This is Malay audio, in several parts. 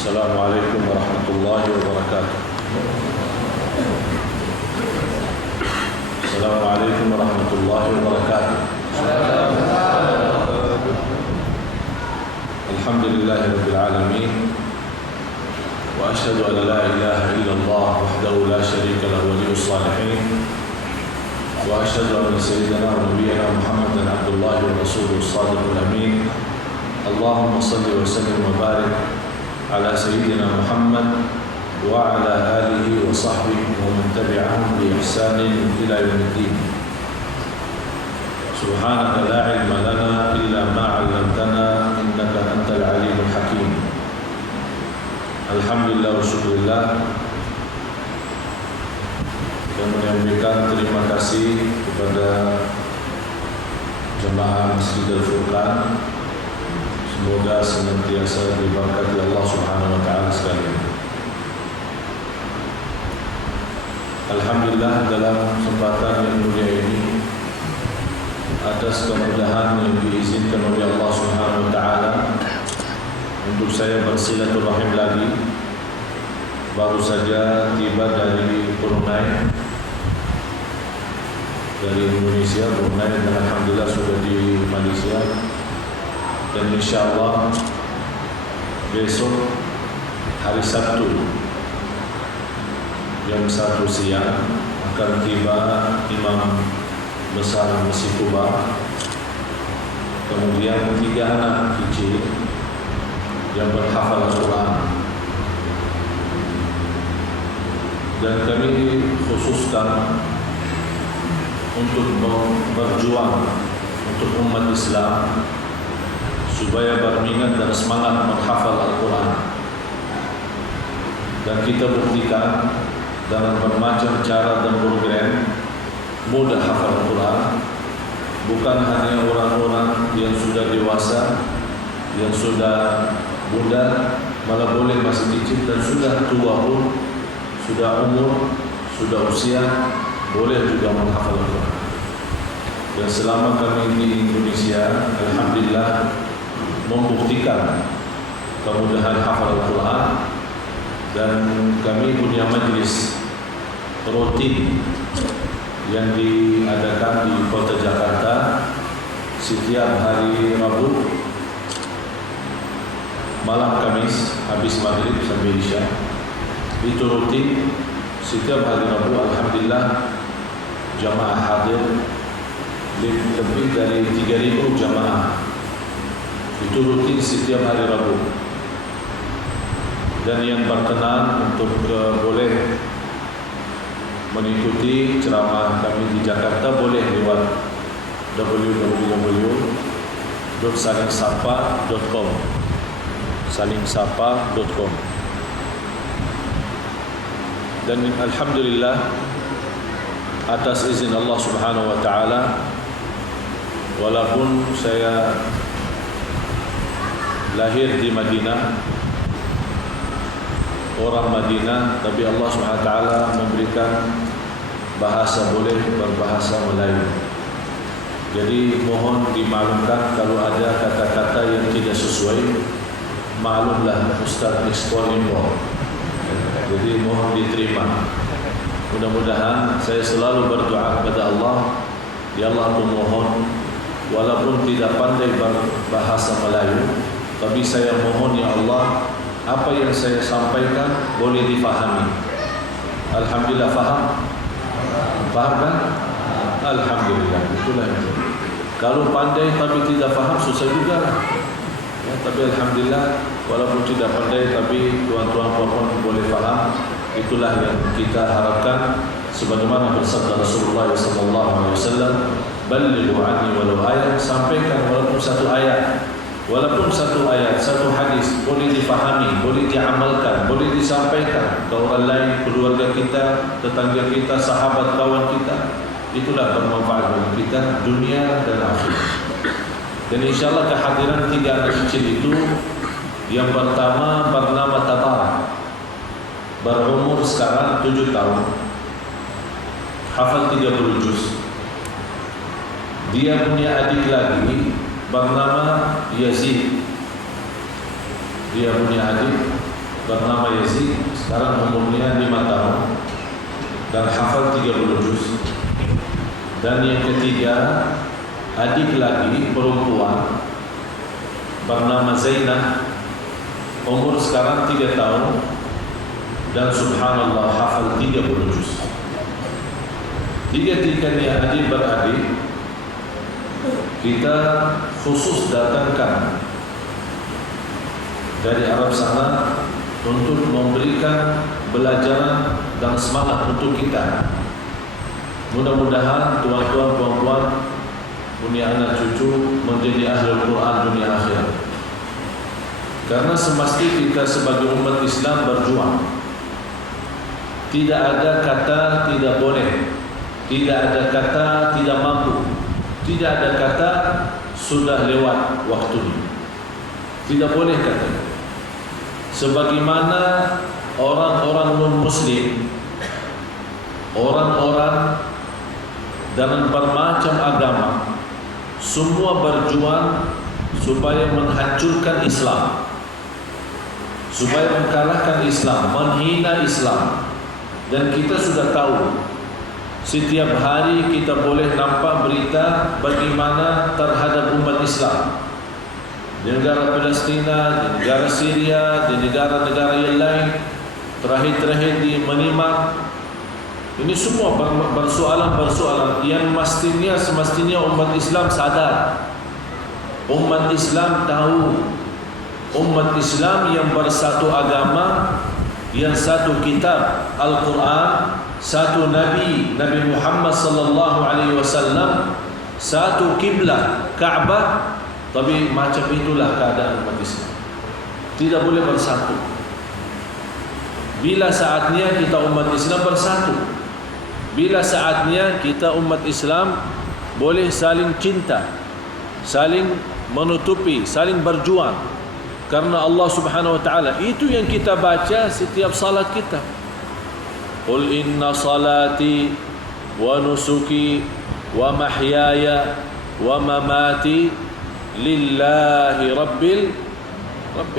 Assalamualaikum warahmatullahi wabarakatuh. Assalamualaikum warahmatullahi wabarakatuh. Alhamdulillahi rabbil alamin. Wa asyhadu an la ilaha illallah wahdahu la syarika lahu waliyyus salihin. Wa asyhadu anna sayyidana wa nabiyyana Muhammadan abdullahi wa rasuluhu shadiqul amin. Allahumma salli wa sallim wa barik ala sayyidina Muhammad wa ala alihi wa sahbihi wa man tabi'ahum bi ihsanin ila yaumiddin. Subhanaka la ilma lana illa ma 'allamtana innaka antal alimul hakim. Alhamdulillah wa syukurillah. Kita menyampaikan terima kasih kepada jemaah Masjidil Furqan. Semoga senantiasa diberkati Allah Subhanahu wa taala sekalian. Alhamdulillah, dalam kesempatan yang mulia ini atas kemudahan yang diizinkan oleh Allah Subhanahu wa taala untuk saya bersilaturahim lagi. Baru saja tiba dari Brunei, dari Indonesia, Brunei, dan alhamdulillah sudah di Malaysia. Dan insyaallah besok hari Sabtu jam 1 siang akan tiba Imam besar Masjid Kuba. Kemudian 3 anak kecil yang berhafal Al-Quran. Dan kami khususkan untuk berjuang untuk umat Islam supaya berminat dan semangat menghafal Al-Quran. Dan kita buktikan dalam bermacam cara dan program mudah hafal Al-Quran. Bukan hanya orang-orang yang sudah dewasa, yang sudah muda, malah boleh masih kecil dan sudah tua pun, sudah umur, sudah usia, boleh juga menghafal Al-Quran. Dan selama kami di Indonesia, alhamdulillah membuktikan kemudahan hafal Al-Quran. Dan kami punya majlis rutin yang diadakan di Kota Jakarta setiap hari Rabu malam Kamis habis maghrib sampai Isya. Itu rutin setiap hari Rabu. Alhamdulillah jamaah hadir lebih dari 3.000 jamaah. Itu rutin setiap hari Rabu. Dan yang berkenan untuk boleh mengikuti ceramah kami di Jakarta boleh lewat www.salingsapa.com salingsapa.com. Dan alhamdulillah atas izin Allah Subhanahu wa taala, walaupun saya lahir di Madinah, orang Madinah, tapi Allah SWT memberikan bahasa boleh berbahasa Melayu. Jadi mohon dimaklumkan kalau ada kata-kata yang tidak sesuai. Maklumlah Ustaz ekspor impor, jadi mohon diterima. Mudah-mudahan saya selalu berdoa kepada Allah, ya Allah aku mohon, walaupun tidak pandai berbahasa Melayu, tapi saya mohon ya Allah, apa yang saya sampaikan boleh difahami. Alhamdulillah faham? Faham kan? Alhamdulillah. Itulah itu. Kalau pandai tapi tidak faham susah juga lah. Ya, tapi alhamdulillah walaupun tidak pandai tapi tuan-tuan puan-puan boleh faham. Itulah yang kita harapkan. Sebagaimana bersabda Rasulullah SAW, "Ballighu anni walau ayat." Sampaikan walaupun satu ayat. Walaupun satu ayat, satu hadis boleh difahami, boleh diamalkan, boleh disampaikan ke orang lain, keluarga kita, tetangga kita, sahabat, kawan kita. Itulah bermanfaat bagi kita dunia dan akhirat. Dan insyaAllah kehadiran 3 anak kecil itu, yang pertama bernama Tabara, berumur sekarang 7 tahun, hafal 30 juz. Dia punya adik lagi bernama Yazid. Dia punya adik bernama Yazid, sekarang umurnya 5 tahun dan hafal 30 juz. Dan yang ketiga, adik lagi perempuan bernama Zainah, umur sekarang 3 tahun dan subhanallah hafal 30 juz. Tiga-tiganya adik beradik kita khusus datangkan dari Arab sana untuk memberikan belajaran dan semangat untuk kita. Mudah-mudahan tuan-tuan puan-puan punya anak cucu menjadi ahli Quran dunia akhirat. Karena semestinya kita sebagai umat Islam berjuang. Tidak ada kata tidak boleh, tidak ada kata tidak mampu, tidak ada kata sudah lewat waktunya. Tidak boleh kata. Sebagaimana orang-orang non-muslim, orang-orang dalam bermacam agama, semua berjuang supaya menghancurkan Islam, supaya mengalahkan Islam, menghina Islam. Dan kita sudah tahu, setiap hari kita boleh nampak berita bagaimana terhadap umat Islam di negara Palestina, di negara Syria, di negara-negara yang lain, terakhir-terakhir di Myanmar. Ini semua persoalan-persoalan yang semestinya umat Islam sadar. Umat Islam tahu, umat Islam yang bersatu agama, yang satu kitab Al-Quran, satu Nabi Muhammad sallallahu alaihi wasallam, satu kiblat Ka'bah. Tapi macam itulah keadaan umat Islam. Tidak boleh bersatu. Bila saatnya kita umat Islam bersatu, bila saatnya kita umat Islam boleh saling cinta, saling menutupi, saling berjuang. Karena Allah Subhanahu wa taala itu yang kita baca setiap salat kita. Qul inna salati wa nusuki wa mahyaya wa mamati lillahi rabbil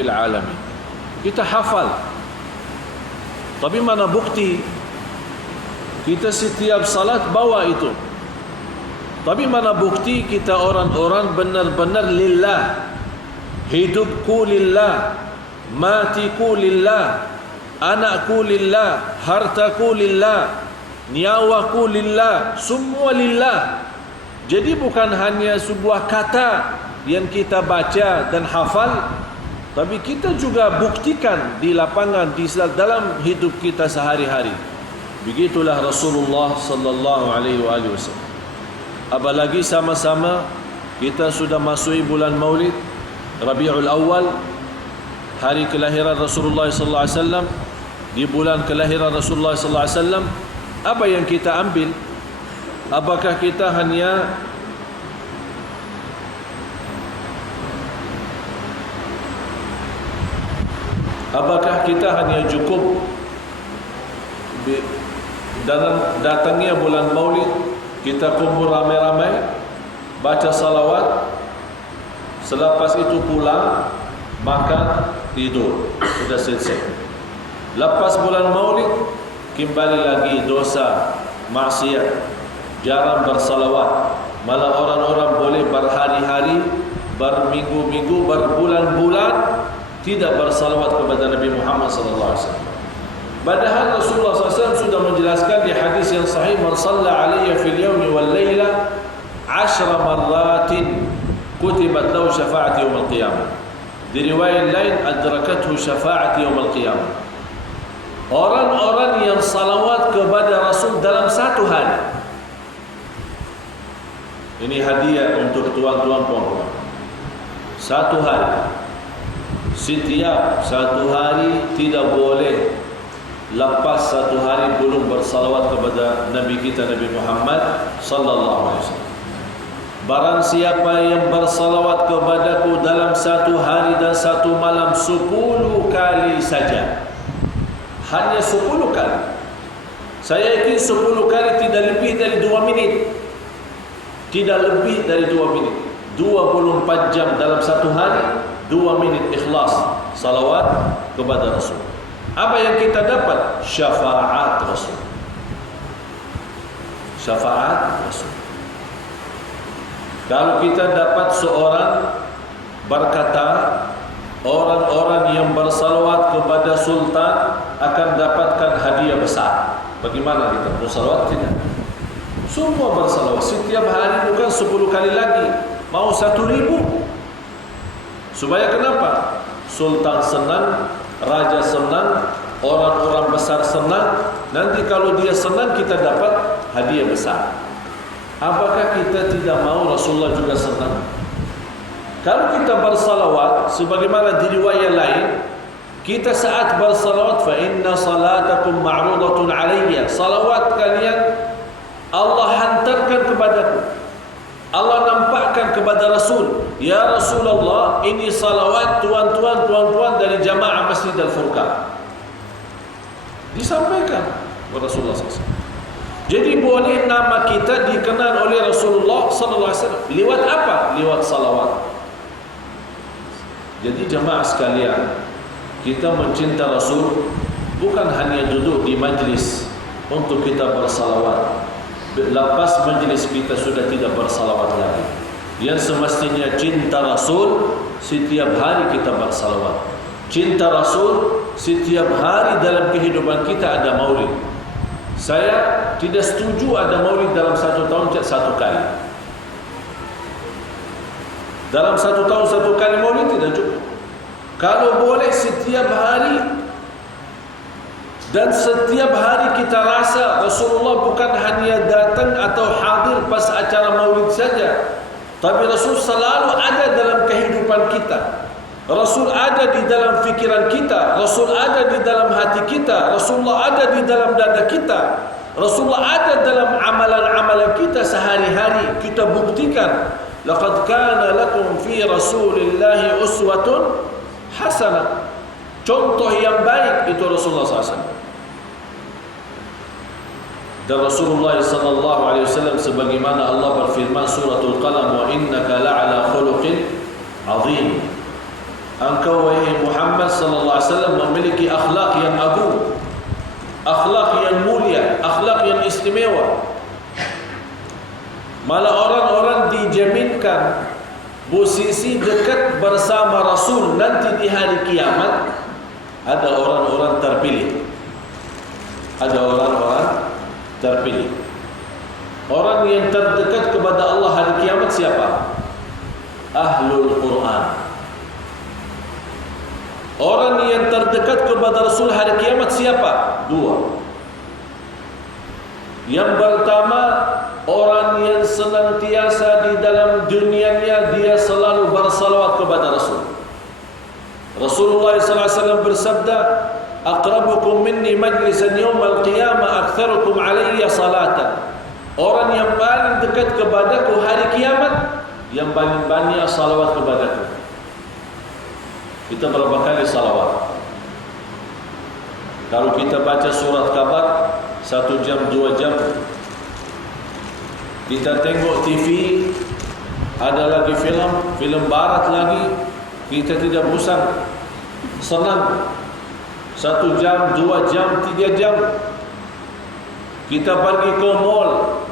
alamin. Kita hafal. Tapi mana bukti? Kita setiap salat bawa itu. Tapi mana bukti kita orang-orang benar-benar lillah. Hidupku lillah, matiku lillah, anakku lillah, hartaku lillah, nyawaku lillah, semua lillah. Jadi bukan hanya sebuah kata yang kita baca dan hafal, tapi kita juga buktikan di lapangan, di dalam hidup kita sehari-hari. Begitulah Rasulullah sallallahu alaihi wasallam. Apalagi sama-sama kita sudah masuk bulan Maulid, Rabiul Awal, hari kelahiran Rasulullah sallallahu alaihi wasallam. Di bulan kelahiran Rasulullah sallallahu alaihi wasallam, apa yang kita ambil? Apakah kita hanya cukup dalam datangnya bulan Maulid kita kumpul ramai-ramai, baca salawat, selepas itu pulang, makan, tidur, sudah selesai. Lepas bulan Maulid kembali lagi dosa, maksiat, jarang bersalawat. Malah orang-orang boleh berhari-hari, berminggu-minggu, berbulan-bulan tidak bersalawat kepada Nabi Muhammad sallallahu alaihi wasallam. Padahal Rasulullah SAW sudah menjelaskan di hadis yang sahih, man shalla alayya fil yawmi wal layla 10 marratin kutibat lahu syafa'at yaum al-qiyamah. Di riwayat lain adrakathu syafa'at yaum al-qiyamah. Orang-orang yang salawat kepada Rasul dalam satu hari. Ini hadiah untuk tuan-tuan puan-puan. Satu hari. Setiap satu hari tidak boleh lepas satu hari belum bersalawat kepada Nabi kita Nabi Muhammad sallallahu alaihi wasallam. Barang siapa yang bersalawat kepadaku dalam satu hari dan satu malam 10 kali saja, hanya 10 kali. Saya yakin 10 kali tidak lebih dari 2 menit. Tidak lebih dari 2 menit. 24 jam dalam satu hari, 2 menit ikhlas salawat kepada Rasul. Apa yang kita dapat? Syafaat Rasul. Syafaat Rasul. Kalau kita dapat seorang berkata, orang-orang yang bersalawat kepada Sultan akan dapatkan hadiah besar. Bagaimana kita bersalawat? Tidak. Semua bersalawat. Setiap hari bukan 10 kali lagi. Mau 1.000. Supaya kenapa? Sultan senang, raja senang, orang-orang besar senang. Nanti kalau dia senang, kita dapat hadiah besar. Apakah kita tidak mau Rasulullah juga senang? Kalau kita bersalawat, sebagaimana di riwayat lain, kita saat bersalawat, fa inna salatakum ma'rudatun alayya. Salawat kalian Allah hantarkan kepadaku. Allah nampakkan kepada Rasul, ya Rasulullah, ini salawat tuan-tuan, puan-puan dari jamaah Masjid Al-Furqan. Disampaikan kepada Rasulullah SAW. Jadi boleh nama kita dikenal oleh Rasulullah SAW. Lewat apa? Lewat salawat. Jadi jemaah sekalian, kita mencinta Rasul bukan hanya duduk di majlis untuk kita bersalawat. Lepas majlis kita sudah tidak bersalawat lagi. Yang semestinya cinta Rasul, setiap hari kita bersalawat. Cinta Rasul, setiap hari dalam kehidupan kita ada maulid. Saya tidak setuju ada maulid dalam 1 tahun 1 kali. Dalam 1 tahun 1 kali maulid tidak cukup. Kalau boleh setiap hari, dan setiap hari kita rasa Rasulullah bukan hanya datang atau hadir pas acara maulid saja, tapi Rasul selalu ada dalam kehidupan kita. Rasul ada di dalam fikiran kita, Rasul ada di dalam hati kita, Rasulullah ada di dalam dada kita, Rasulullah ada dalam amalan-amalan kita sehari-hari. Kita buktikan, laqad kana lakum fi Rasulillahi uswatun hasanah. Contoh yang baik itu Rasulullah SAW. Dan Rasulullah SAW sebagaimana Allah berfirman suratul Qalam, wa innaka la'ala khuluqin azim. Engkau wahai Muhammad sallallahu alaihi wasallam memiliki akhlak yang agung, akhlak yang mulia, akhlak yang istimewa. Malah orang-orang dijaminkan posisi dekat bersama Rasul nanti di hari kiamat. Ada orang-orang terpilih. Ada orang-orang terpilih. Orang yang terdekat kepada Allah hari kiamat siapa? Ahlul Quran. Orang yang terdekat kepada Rasul hari kiamat siapa? 2. Yang pertama, orang yang senantiasa di dalam dunianya dia selalu bersalawat kepada Rasul. Rasulullah SAW bersabda, aqrabukum minni majlisan yawmal qiyamah aktsarukum alayya salatan. Orang yang paling dekat kepadaku hari kiamat yang paling banyak salawat kepadaku. Kita berapa kali salawat? Kalau kita baca surat kabar 1 jam 2 jam, kita tengok TV, ada lagi film barat lagi, kita tidak bosan, senang. 1 jam, 2 jam, 3 jam. Kita pergi ke mall,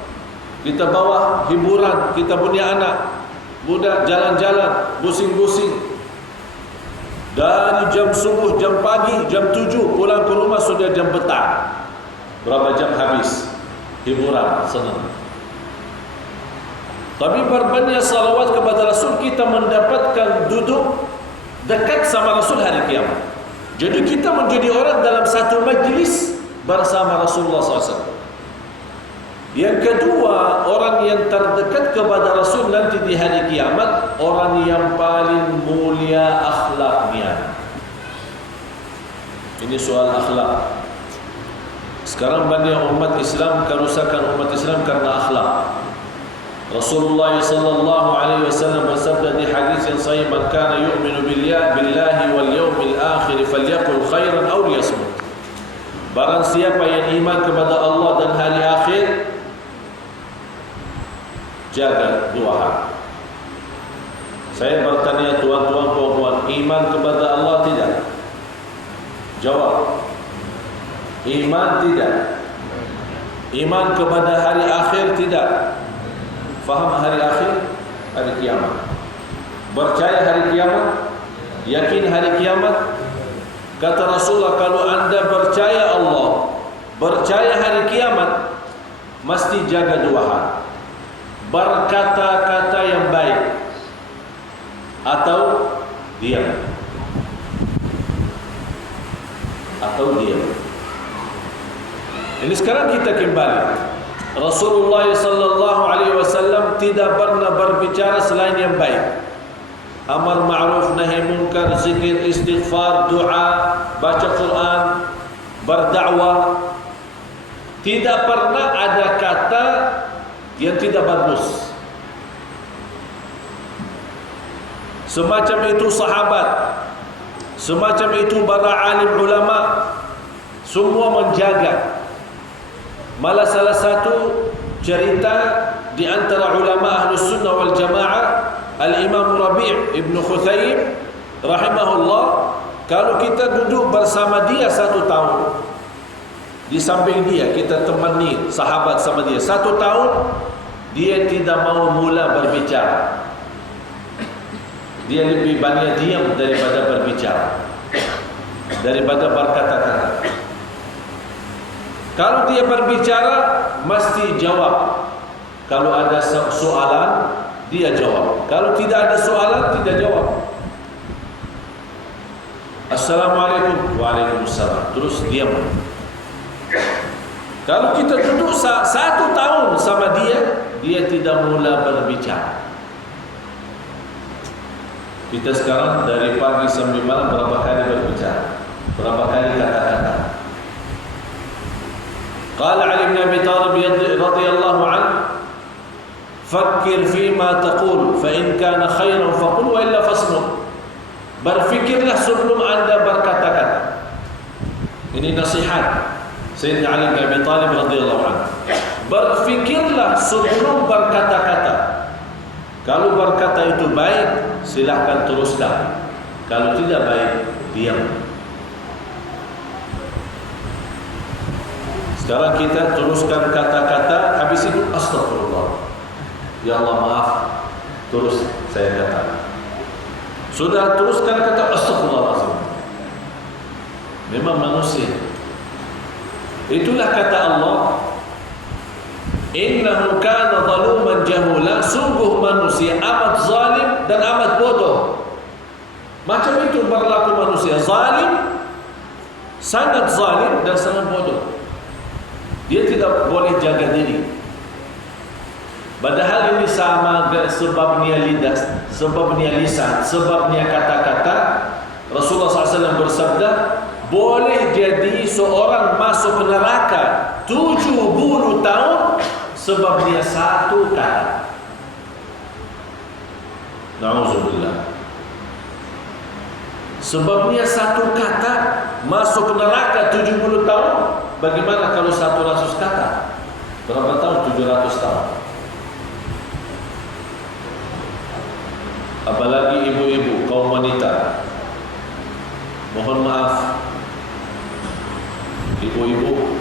kita bawa hiburan, kita punya anak budak jalan-jalan, busing-busing. Dari jam subuh, jam pagi, jam 7 pulang ke rumah sudah jam petang. Berapa jam habis hiburan, senang. Tapi berbanyak salawat kepada Rasul, kita mendapatkan duduk dekat sama Rasul hari kiamat. Jadi kita menjadi orang dalam satu majlis bersama Rasulullah SAW. Yang kedua, orang yang terdekat kepada Rasul nanti di hari kiamat, orang yang paling mulia akhlaknya. Ini soal akhlak. Sekarang banyak umat Islam, kerusakan umat Islam karena akhlak. Rasulullah sallallahu alaihi wasallam bersabda di hadis yang sahih, "Man kana yu'minu billahi wal yawmil akhir falyaqul khairan aw liyasmut." Barang siapa yang iman kepada Allah dan hari akhir, jaga 2 hal. Saya bertanya tuan-tuan, puan-puan, iman kepada Allah tidak? Jawab. Iman tidak. Iman kepada hari akhir tidak. Faham hari akhir? Hari kiamat. Percaya hari kiamat? Yakin hari kiamat? Kata Rasulullah, kalau anda percaya Allah, percaya hari kiamat, mesti jaga dua hal. Berkata-kata yang baik atau diam. Atau diam. Ini sekarang kita kembali. Rasulullah sallallahu alaihi wasallam tidak pernah berbicara selain yang baik. Amar ma'ruf nahi munkar, zikir, istighfar, doa, baca Quran, berdakwah. Tidak pernah ada kata yang tidak bagus. Semacam itu sahabat, semacam itu para alim ulama, semua menjaga. Malah salah satu cerita di antara ulama Ahlus Sunnah wal Jamaah, Al-Imam Rabi' Ibn Khuthaym rahimahullah, kalau kita duduk bersama dia 1 tahun, di samping dia, kita temani sahabat sama dia 1 tahun, dia tidak mau mula berbicara. Dia lebih banyak diam daripada berbicara, daripada berkata-kata. Kalau dia berbicara, mesti jawab. Kalau ada soalan, dia jawab. Kalau tidak ada soalan, tidak jawab. Assalamualaikum. Waalaikumsalam. Terus diam. Kalau kita duduk 1 tahun sama dia, dia tidak mula berbicara. Kita sekarang dari pagi sampai malam berapa kali berbicara? Berapa kali kata-kata? Qala Ali bin Abi Thalib radhiyallahu anhu, "Fakkir fima taqul, fa in kana khairan faqul wa illa fasmut." Berfikirlah sebelum anda berkata-kata. Ini nasihat Sayyidina Ali bin Abi Thalib radhiyallahu anhu. Berfikirlah sebelum berkata-kata. Kalau berkata itu baik, silahkan teruskan. Kalau tidak baik, diam. Sekarang kita teruskan kata-kata, habis itu astagfirullah. Ya Allah maaf, terus saya kata. Sudah teruskan kata astagfirullahaladzim. Memang manusia. Itulah kata Allah, innahu kana zaluman jahula. Sungguh manusia amat zalim dan amat bodoh. Macam itu berlaku manusia, zalim, sangat zalim dan sangat bodoh. Dia tidak boleh jaga diri. Padahal ini sama sebabnya lidah, sebabnya lisan, sebabnya kata-kata. Rasulullah SAW bersabda, boleh jadi seorang masuk neraka 70 tahun sebabnya 1 kata. Na'udzubillah. Sebabnya 1 kata masuk neraka 70 tahun. Bagaimana kalau 100 kata? Berapa tahun? 700 tahun. Apalagi ibu-ibu, kaum wanita. Mohon maaf, ibu-ibu,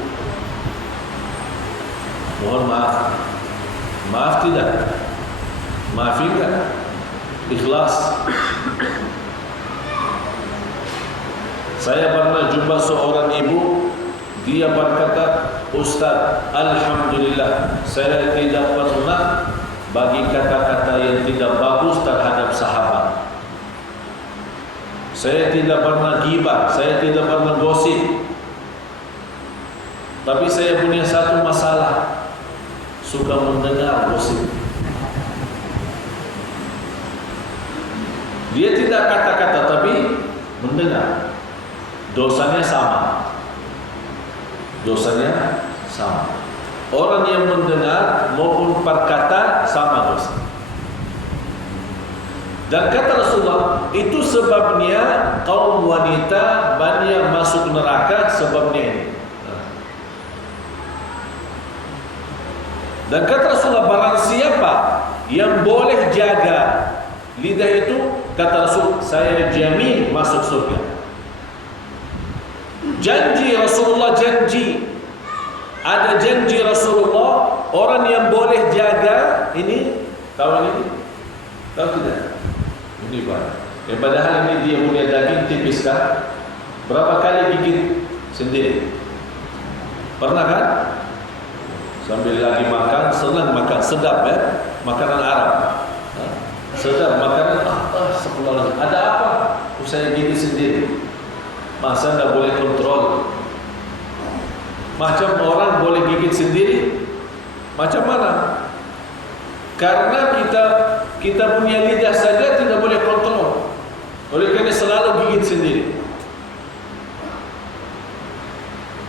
mohon maaf. Maaf tidak? Maaf enggak? Ikhlas. Saya pernah jumpa seorang ibu, dia berkata, Ustaz, alhamdulillah, saya tidak pernah bagi kata-kata yang tidak bagus terhadap sahabat. Saya tidak pernah ghibah, saya tidak pernah gosip. Tapi saya punya satu masalah, suka mendengar gosip. Dia tidak kata-kata tapi mendengar. Dosanya sama. Dosanya sama. Orang yang mendengar maupun berkata sama dosa. Dan kata Rasulullah, itu sebabnya kaum wanita banyak masuk neraka, sebabnya ini. Dan kata Rasulullah, barang siapa yang boleh jaga lidah itu, kata Rasul, saya jamin masuk surga. Janji Rasulullah, janji. Ada janji Rasulullah, orang yang boleh jaga ini, tahu ini? Tahu tidak? Ini Pak. Padahal ini dia punya daging tipis kan? Berapa kali gigit sendiri? Pernah kan? Sambil lagi makan, senang makan, sedap ya, makanan Arab. Sedap makanan, sekolah. Ada apa? Saya gigit sendiri. Masa nggak boleh kontrol? Macam orang boleh gigit sendiri? Macam mana? Karena kita punya lidah saja tidak boleh kontrol. Oleh kerana selalu gigit sendiri.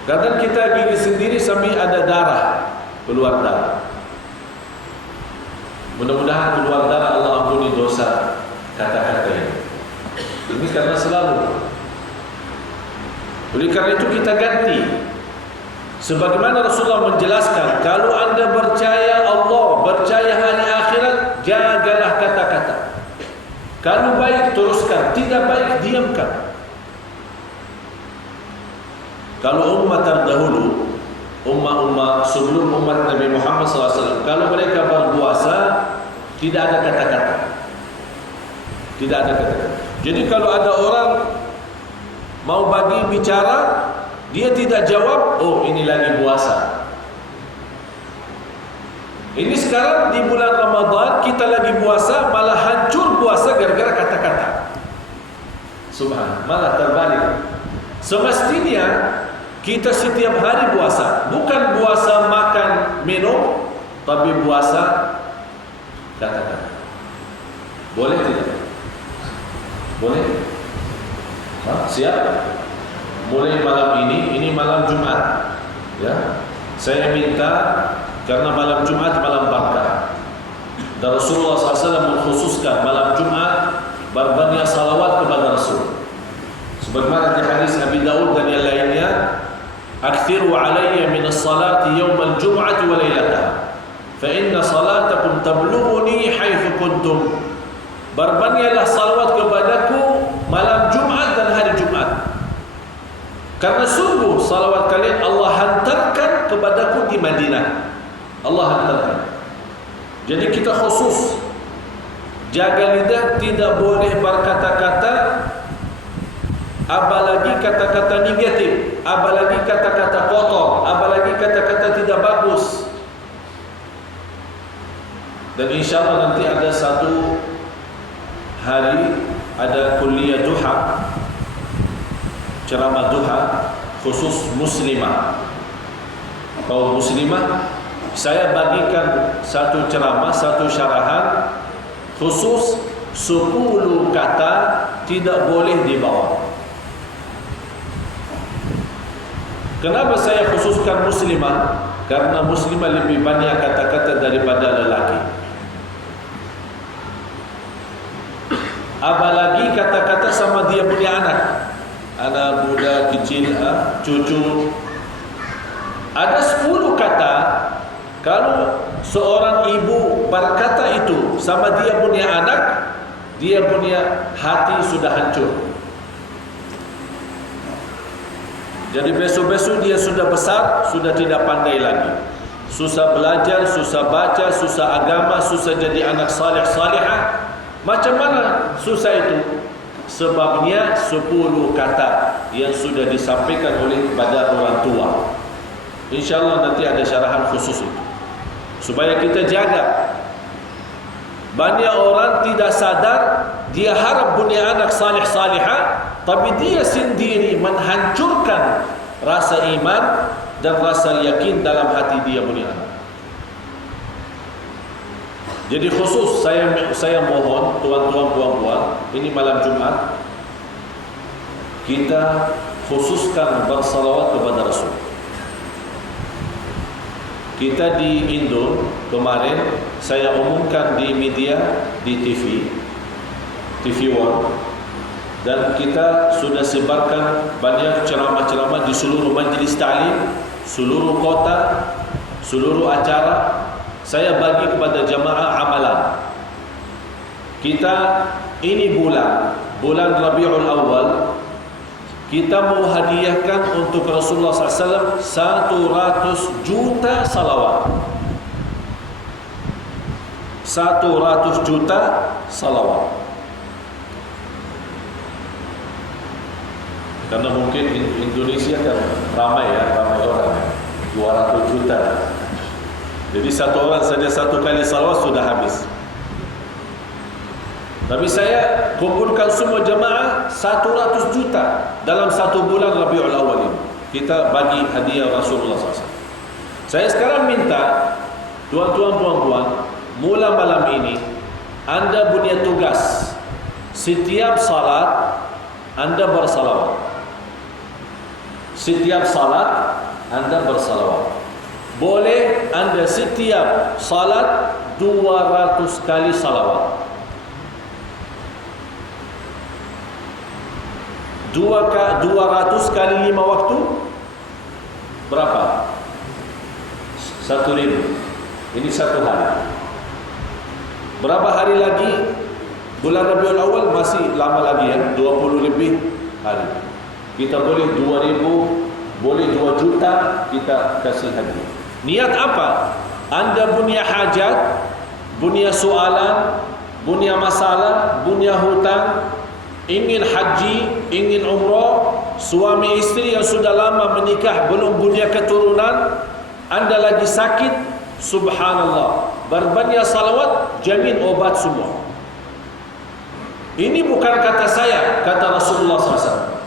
Kadang kita gigit sendiri sambil ada darah, keluar darah. Mudah-mudahan keluar darah Allah ampuni dosa kata-kata ini. Ini karena selalu. Oleh karena itu kita ganti. Sebagaimana Rasulullah menjelaskan, kalau anda percaya Allah, percaya hari akhirat, jagalah kata-kata. Kalau baik teruskan, tidak baik diamkan. Kalau umat terdahulu, umat-umat sebelum umat Nabi Muhammad SAW, kalau mereka berpuasa, tidak ada kata-kata. Tidak ada kata-kata. Jadi kalau ada orang mau bagi bicara, dia tidak jawab, oh ini lagi puasa. Ini sekarang di bulan Ramadan, kita lagi puasa, malah hancur puasa gara-gara kata-kata. Subhan, malah terbalik. Semestinya kita setiap hari puasa, bukan puasa makan minum, tapi puasa kata-kata. Boleh tidak? Boleh? Siap? Mulai malam ini malam Jumat, ya. Saya minta, karena malam Jumat malam barakah, dan Rasulullah SAW mengkhususkan malam Jumat berbanyak salawat kepada Rasul. Sebagaimana di hadis Abi Daud dan yang lainnya, "Aktsiru alayya min as-salati yawm al-jum'ati wa lailataha, fa inna salatakum tablughuni haitsu kuntum." Berbanyaklah salawat kepadaku malam Jumat dan hari Jumat. Karena sungguh salawat kalian Allah hantarkan kepadaku di Madinah. Allah hantarkan. Jadi kita khusus jaga lidah, tidak boleh berkata-kata, apalagi kata-kata negatif, apalagi kata-kata kotor, apalagi kata-kata tidak bagus. Dan insyaAllah nanti ada satu hari ada kuliah duha, ceramah duha khusus muslimah, kaum muslimah. Saya bagikan satu ceramah, satu syarahan khusus 10 kata tidak boleh dibawa. Kenapa saya khususkan muslimah? Karena muslimah lebih banyak kata-kata daripada lelaki. Apalagi kata-kata sama dia punya anak muda, kecil, cucu. Ada 10 kata, kalau seorang ibu berkata itu sama dia punya anak, dia punya hati sudah hancur. Jadi besok-besok dia sudah besar, sudah tidak pandai lagi. Susah belajar, susah baca, susah agama, susah jadi anak saleh salihah. Macam mana susah itu? Sebabnya 10 kata yang sudah disampaikan oleh kepada orang tua. InsyaAllah nanti ada syarahan khusus itu, supaya kita jaga. Banyak orang tidak sadar, dia harap punya anak salih salihah, tapi dia sendiri menghancurkan rasa iman dan rasa yakin dalam hati dia punya anak. Jadi khusus saya mohon tuan-tuan puan-puan, ini malam Jumat kita khususkan bersalawat kepada Rasul. Kita di Indo kemarin saya umumkan di media, di TV One, dan kita sudah sebarkan banyak ceramah-ceramah di seluruh majlis ta'lim, seluruh kota, seluruh acara. Saya bagi kepada jamaah amalan. Kita ini bulan Rabiul Awal, kita mau hadiahkan untuk Rasulullah SAW 100 juta salawat. 100 juta salawat. Karena mungkin Indonesia kan ramai orang, 200 juta. Jadi satu orang saja satu kali salawat sudah habis. Tapi saya kumpulkan semua jemaah 100 juta dalam satu bulan Rabiul Awal ini. Kita bagi hadiah Rasulullah SAW. Saya sekarang minta tuan-tuan puan-puan, mula malam ini Anda punya tugas, setiap salat Anda bersalawat. Setiap salat Anda bersalawat. Boleh Anda setiap salat 200 kali salawat. 200 kali 5 waktu berapa? 1.000. Ini satu hari. Berapa hari lagi? Bulan Rabiul Awal masih lama lagi ya, 20 lebih hari. Kita boleh 2.000, boleh 2 juta kita kasih hadiah. Niat apa? Anda punya hajat, punya soalan, punya masalah, punya hutang, ingin haji, ingin umrah, suami istri yang sudah lama menikah belum punya keturunan, Anda lagi sakit, subhanallah, berbanyak salawat, jamin obat semua. Ini bukan kata saya, kata Rasulullah SAW.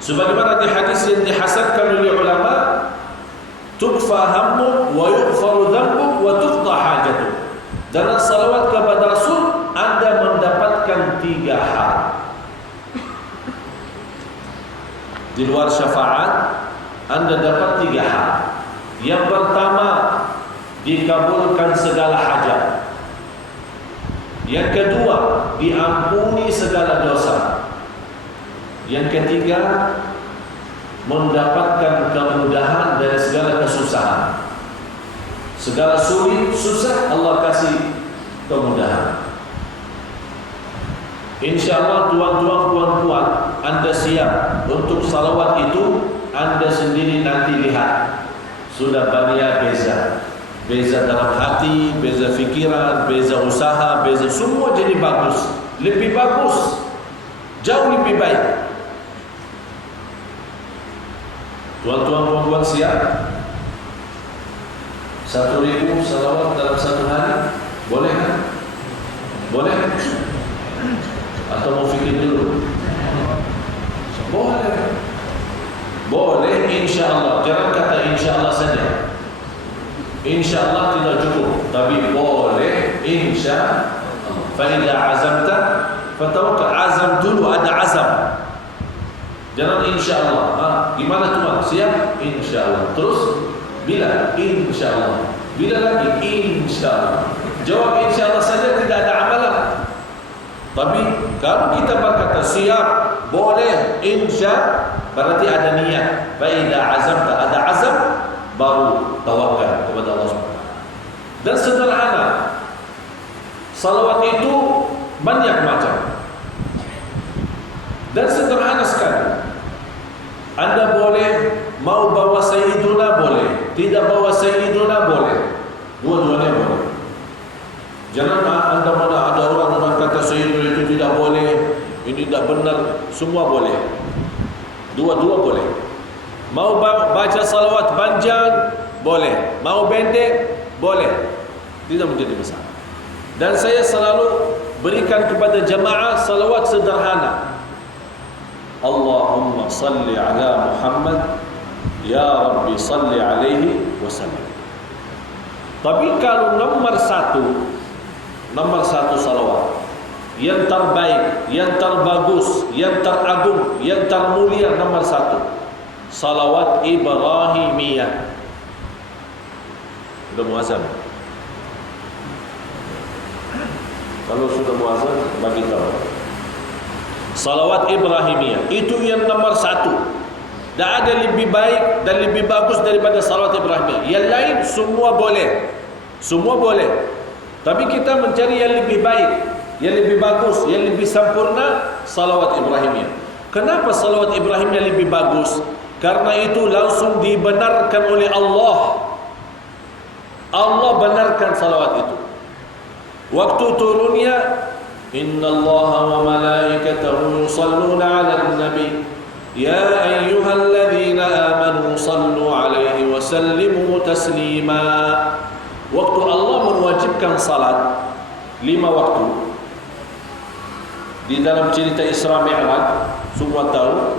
Sebagaimana di hadis yang dihasankan oleh ulama, tukfa hammu wa yughfaru dhanbu wa tuqda hajatu. Dengan salawat kepada Rasul Anda mendapatkan 3 hal. Di luar syafaat Anda dapat 3 hal. Yang pertama, dikabulkan segala hajat. Yang kedua, diampuni segala dosa. Yang ketiga, mendapatkan kemudahan dari segala kesusahan. Segala sulit, susah, Allah kasih kemudahan. InsyaAllah tuan-tuan, puan-puan, Anda siap untuk salawat itu. Anda sendiri nanti lihat sudah banyak beza. Beza dalam hati, beza fikiran, beza usaha, beza semua jadi bagus. Lebih bagus, jauh lebih baik. Tuan-tuan, puan-puan siap? 1.000 salawat dalam satu hari, boleh kan? Boleh? Atau mau fikir dulu? Boleh. Boleh insyaAllah. Jangan kata insyaAllah saja. InsyaAllah tidak cukup, tapi boleh insyaAllah. Fa'idha azamta fatawakkal. Azam dulu, ada azam. Jangan insyaAllah. Gimana tuan? Siap? InsyaAllah. Terus bila? InsyaAllah. Bila lagi? InsyaAllah. Jawab insyaAllah saja, tidak ada amalan. Tapi kalau kita berkata siap, boleh, insya, berarti ada niat. Fa'idha azamta, ada azam, baru tawakal kepada Allah SWT. Dan sederhana, salawat itu banyak macam dan sederhana sekali. Anda boleh mau bawa Sayyiduna, boleh. Tidak bawa Sayyiduna, boleh. Dua-duanya boleh. Jangan Anda mana ada orang kata Sayyiduna itu tidak boleh, ini tidak benar. Semua boleh. Dua-dua boleh. Mau baca salawat panjang, boleh. Mau pendek, boleh. Tidak menjadi masalah. Dan saya selalu berikan kepada jemaah salawat sederhana. Allahumma salli ala Muhammad, ya Rabbi salli alaihi wasallam. Tapi kalau nomor satu salawat yang terbaik, yang terbagus, yang teragung, yang termulia, nomor 1 salawat Ibrahimiyah. Sudah muazzam? Kalau sudah muazzam, bagi tahu. Salawat Ibrahimiyah itu yang nomor 1. Tak ada lebih baik dan lebih bagus daripada salawat Ibrahimiyah. Yang lain semua boleh. Semua boleh. Tapi kita mencari yang lebih baik, yang lebih bagus, yang lebih sempurna, salawat Ibrahimiyah. Kenapa salawat Ibrahimnya lebih bagus? Karena itu langsung dibenarkan oleh Allah. Allah benarkan salawat itu. Waktu turunnya, innallaha wa malaikatahu yusalluna 'alan nabi ya ayyuhalladzina amanu sallu 'alaihi wa sallimu taslima. Waktu Allah mewajibkan salat 5 waktu di dalam cerita Isra Mi'raj, semua tahu.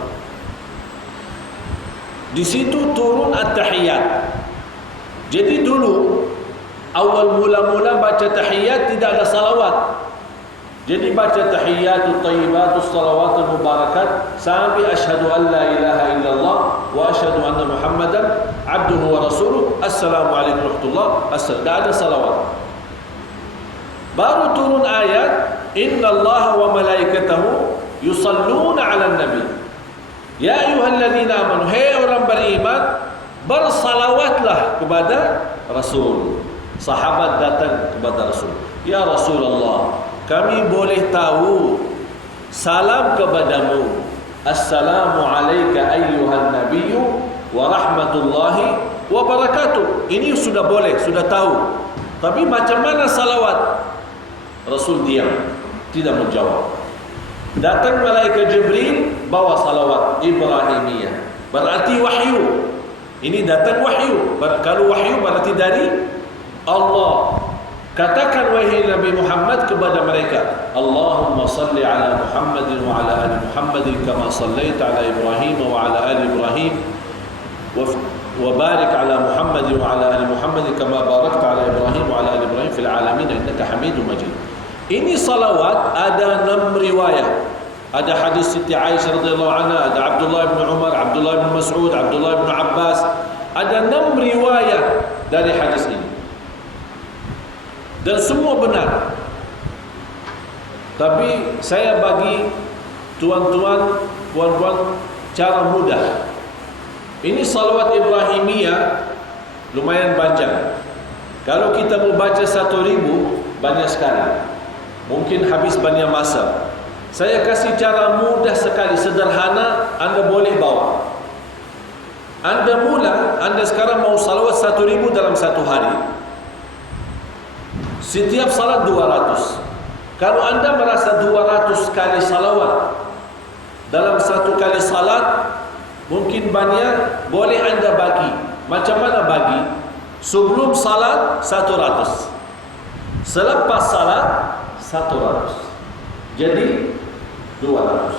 Di situ turun at-tahiyat. Jadi dulu awal mula-mula baca tahiyat tidak ada salawat. Jadi baca tahiyatut thayyibatus salawatul mubarakat sampai asyhadu an la ilaha illallah wa asyhadu anna muhammadan abduhu wa rasuluh, assalamu alaikum warahmatullahi wabarakatuh. Tidak ada salawat. Baru turun ayat innallaha wa malaikatahu yusalluna 'alan nabi ya ayyuhalladzina amanu, hai orang beriman, bersalawatlah kepada Rasul. Sahabat datang kepada Rasul, ya Rasulullah, kami boleh tahu salam kepadamu, assalamu alayka ayyuhan nabiyyu wa rahmatullahi wa barakatuh. Ini sudah boleh, sudah tahu. Tapi macam mana salawat? Rasul diam, tidak menjawab. Datang malaikat Jibril bawa salawat Ibrahimiyah, berarti wahyu. Ini datang wahyu. Kalau wahyu berarti dari Allah. Katakan wahai Nabi Muhammad kepada mereka, Allahumma salli ala Muhammadin wa ala ali Muhammadin kama sallaita ala Ibrahim wa ala ali Ibrahim wa barik ala Muhammadin wa ala ali Muhammadin kama barakta ala Ibrahim wa ala ali Ibrahim fil alamin innaka Hamidum Majid. Ini salawat ada 6 riwayat. Ada hadis Siti Aisyah radhiyallahu anha, ada Abdullah bin Umar, Abdullah bin Mas'ud, Abdullah bin Abbas. Ada 6 riwayat dari hadis ini. Dan semua benar. Tapi saya bagi tuan-tuan, puan-puan cara mudah. Ini salawat Ibrahimiyah lumayan panjang. Kalau kita mau baca 1000, banyak sekali. Mungkin habis banyak masa. Saya kasih cara mudah sekali, sederhana, Anda boleh bawa. Anda mula, Anda sekarang mau salawat 1000 dalam 1 hari. Setiap salat 200. Kalau Anda merasa 200 kali salawat dalam 1 kali salat mungkin banyak, boleh Anda bagi. Macam mana bagi? Sebelum salat 100, selepas salat 100. Jadi 200.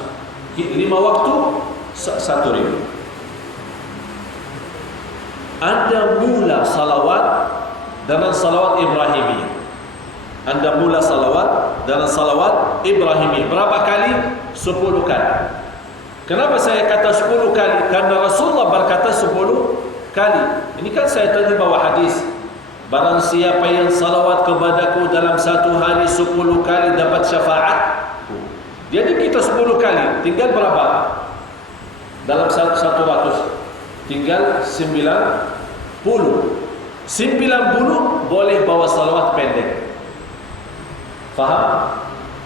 5 waktu 1000. Anda mula salawat dengan salawat Ibrahimiyah. Anda mula salawat dengan salawat Ibrahimiyah. Berapa kali? 10 kali. Kenapa saya kata 10 kali? Karena Rasulullah berkata 10 kali. Ini kan saya tadi bawa hadis. Barang siapa yang salawat kepadaku dalam 1 hari 10 kali dapat syafaat. Jadi kita 10 kali, tinggal berapa? Dalam 100, tinggal 90. 90 boleh bawa salawat pendek. Faham?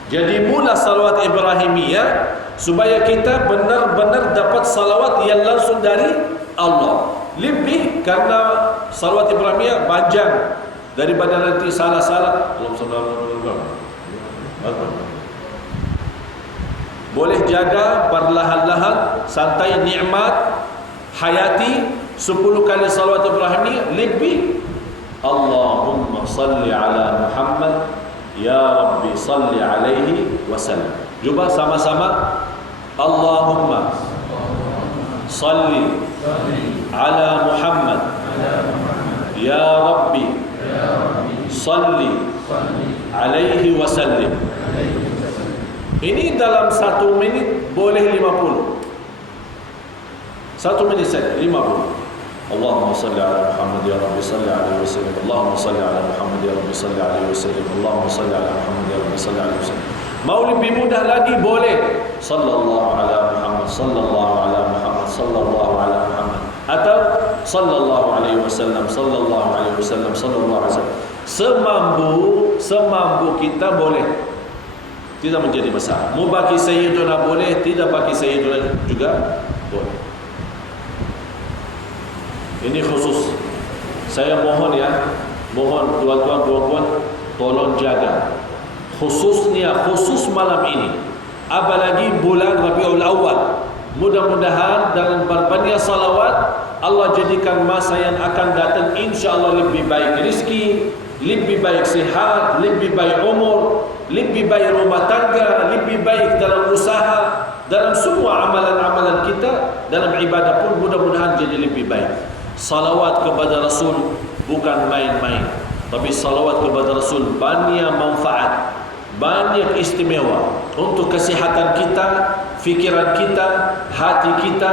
Jadi mula salawat Ibrahimiyah supaya kita benar-benar dapat salawat yang langsung dari Allah. Lebih karena salawat Ibrahimiyah panjang daripada nanti salah-salah. Boleh jaga perlahan-lahan, santai, nikmat, hayati 10 kali salawat Ibrahimiyah lebih. Allahumma salli ala Muhammad ya Rabbi salli alaihi wasallam. Cuba sama-sama. Allahumma salli ala Muhammad ya Rabbi salli alaihi wasallam. Ini dalam 1 minit boleh 50. 1 minit saja 50. Allahumma salli ala Muhammad ya Rabbi salli alaihi wasallam. Allahumma salli ala Muhammad ya Rabbi salli alaihi wasallam. Allahumma salli ala Muhammad ya Rabbi salli alaihi wasallam. Mau lebih mudah lagi boleh sallallahu ala Muhammad sallallahu ala Muhammad sallallahu ala Muhammad atau sallallahu alaihi wasallam sallallahu alaihi wasallam sallallahu alaihi wasallam. Semampu kita boleh. tidak menjadi masalah. Mau bagi Sayyiduna boleh, tidak bagi Sayyiduna juga boleh. Ini khusus. Saya mohon ya, mohon tuan-tuan, puan-puan, tolong jaga. Khusus malam ini. Apalagi bulan Rabiul Awal. Mudah-mudahan dalam berbanyak salawat Allah jadikan masa yang akan datang insya-Allah lebih baik rezeki, lebih baik sihat, lebih baik umur, lebih baik rumah tangga, lebih baik dalam usaha, dalam semua amalan-amalan kita, dalam ibadah pun mudah-mudahan jadi lebih baik. Salawat kepada Rasul bukan main-main, tapi salawat kepada Rasul banyak manfaat, banyak istimewa untuk kesihatan kita, fikiran kita, hati kita,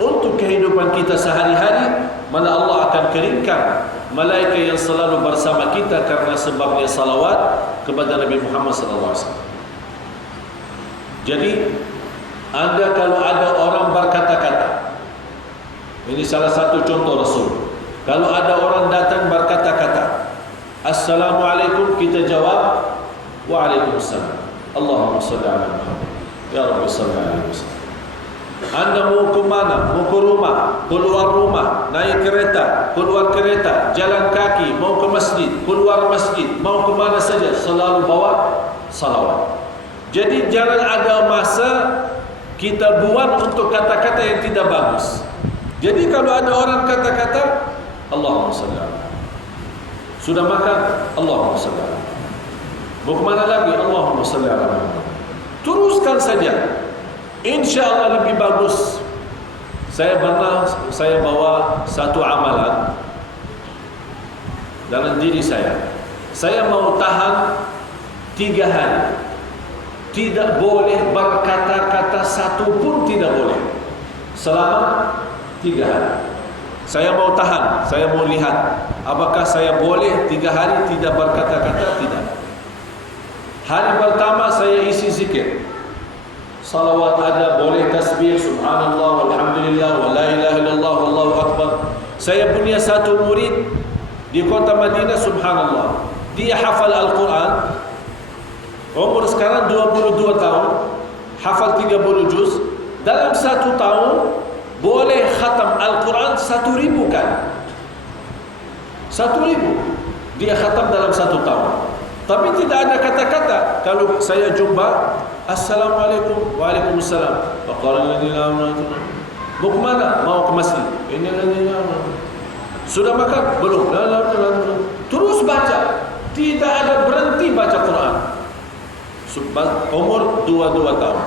untuk kehidupan kita sehari-hari. Mana Allah akan keringkan malaikat yang selalu bersama kita karena sebabnya salawat kepada Nabi Muhammad SAW. Jadi Anda kalau ada orang berkata-kata, ini salah satu contoh Rasul. Kalau ada orang datang berkata-kata, Assalamualaikum, kita jawab, Waalaikumsalam. Allahumma salli ala Muhammad. Ya Rabbi salli alaihi wasallam. Anda mau ke mana? Mau ke rumah, keluar rumah, naik kereta, keluar kereta, jalan kaki, mau ke masjid, keluar masjid, mau ke mana saja, selalu bawa salawat. Jadi jangan ada masa kita buat untuk kata-kata yang tidak bagus. Jadi kalau ada orang kata-kata, Allahumma salli ala Muhammad. Sudah makan? Allahumma salli ala Muhammad. Mau ke mana lagi? Allahumma salli ala Muhammad. Teruskan saja. Insya Allah lebih bagus. Saya bawa satu amalan dalam diri saya. Saya mau tahan 3 hari. Tidak boleh berkata-kata satu pun, tidak boleh selama 3 hari. Saya mau tahan. Saya mau lihat apakah saya boleh 3 hari tidak berkata-kata. Tidak. Hari pertama saya isi zikir, salawat ada, boleh tasbih, subhanallah, walhamdulillah, wa la ilaha illallah, wallahu akbar. Saya punya satu murid di kota Madinah, subhanallah, dia hafal Al-Quran, umur sekarang 22 tahun, hafal 30 juz. Dalam 1 tahun boleh khatam Al-Quran 1.000 kan, 1.000 dia khatam dalam 1 tahun. Tapi tidak ada kata-kata. Kalau saya jumpa, Assalamualaikum, Waalaikumsalam. Mau ke mana? Mau ke masjid. Sudah makan? Belum. Terus baca. Tidak ada berhenti baca Quran. Umur 22 tahun.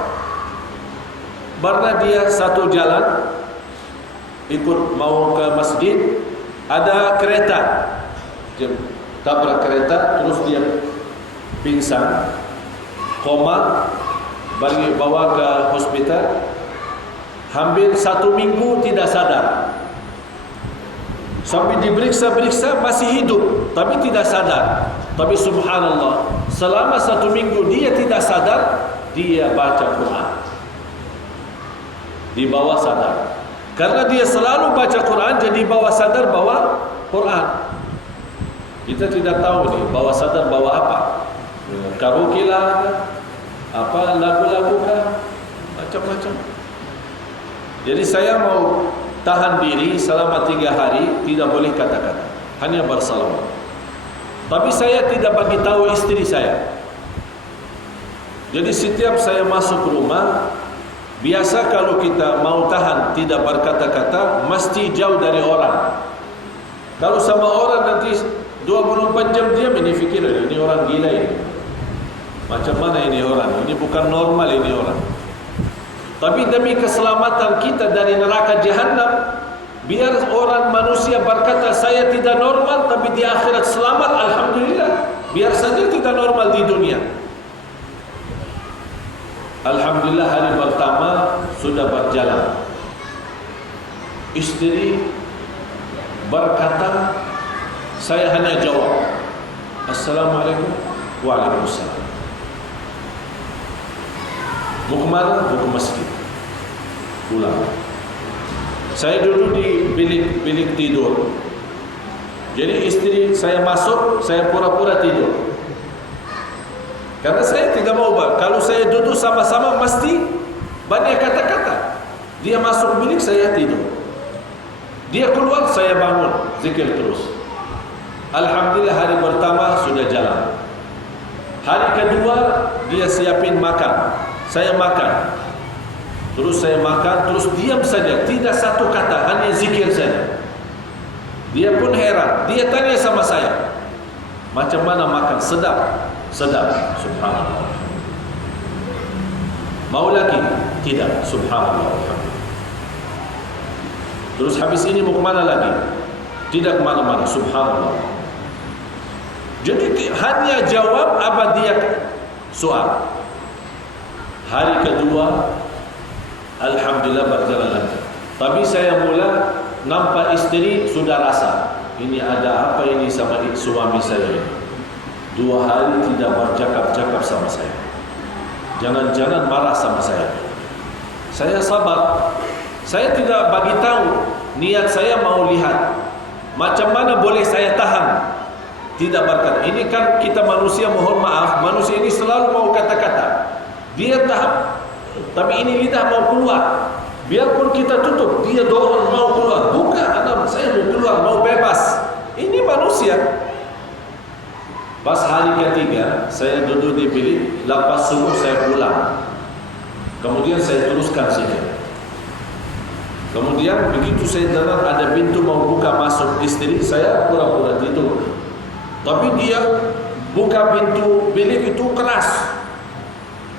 Karena dia satu jalan, ikut mau ke masjid, ada kereta. Dia tabrak kereta, terus dia pingsan, koma, bawa ke hospital. Hampir 1 minggu tidak sadar. Sampai diperiksa-periksa masih hidup, tapi tidak sadar. Tapi subhanallah, selama 1 minggu dia tidak sadar, dia baca Quran. Di bawah sadar. Karena dia selalu baca Quran, jadi bawah sadar bawa Quran. Kita tidak tahu nih bawah sadar bawa apa. Karaoke lah, apa lagu-lagu kah, macam-macam. Jadi saya mau tahan diri selama 3 hari, tidak boleh kata-kata, hanya bersalawat. Tapi saya tidak bagi tahu istri saya. Jadi setiap saya masuk rumah, biasa kalau kita mau tahan tidak berkata-kata, mesti jauh dari orang. Kalau sama orang nanti 24 jam diam, ini fikir ini orang gila ini. Macam mana ini orang? Ini bukan normal ini orang. Tapi demi keselamatan kita dari neraka Jahannam, biar orang manusia berkata saya tidak normal, tapi di akhirat selamat, alhamdulillah. Biar saja tidak normal di dunia. Alhamdulillah hari pertama sudah berjalan. Istri berkata, saya hanya jawab, Assalamualaikum, Waalaikumsalam. Mau ke mana? Mau ke masjid. Pulang. Saya duduk di bilik tidur. Jadi istri saya masuk, saya pura-pura tidur. Karena saya tidak mau kalau saya duduk sama-sama mesti banyak kata-kata. Dia masuk bilik, saya tidur. Dia keluar, saya bangun, zikir terus. Alhamdulillah hari pertama sudah jalan. Hari kedua dia siapin makan, saya makan. Terus saya makan, terus diam saja, tidak satu kata, hanya zikir saja. Dia pun heran, dia tanya sama saya, macam mana makan? Sedap? Sedap, subhanallah. Mau lagi? Tidak, subhanallah. Terus habis ini mau kemana lagi? Tidak kemana-mana, subhanallah. Jadi hanya jawab apa dia soal. Hari kedua alhamdulillah berjalan lancar. Tapi saya mula nampak istri sudah rasa, ini ada apa ini sama suami saya. 2 hari tidak bercakap-cakap sama saya. Jangan-jangan marah sama saya. Saya sabar. Saya tidak bagi tahu niat saya mau lihat macam mana boleh saya tahan. Tidak berkata. Ini kan kita manusia, mohon maaf, manusia ini selalu mau kata-kata. Dia tahap, tapi ini lidah mau keluar. Biarpun kita tutup, dia dorong mau keluar. Bukan, anak saya mau keluar, mau bebas. Ini manusia. Pas hari ketiga, saya duduk di bilik, lepas subuh saya pulang. Kemudian saya teruskan sikit. Kemudian begitu saya dengar ada pintu mau buka masuk istri, saya pura-pura tidur. Tapi dia buka pintu bilik itu keras.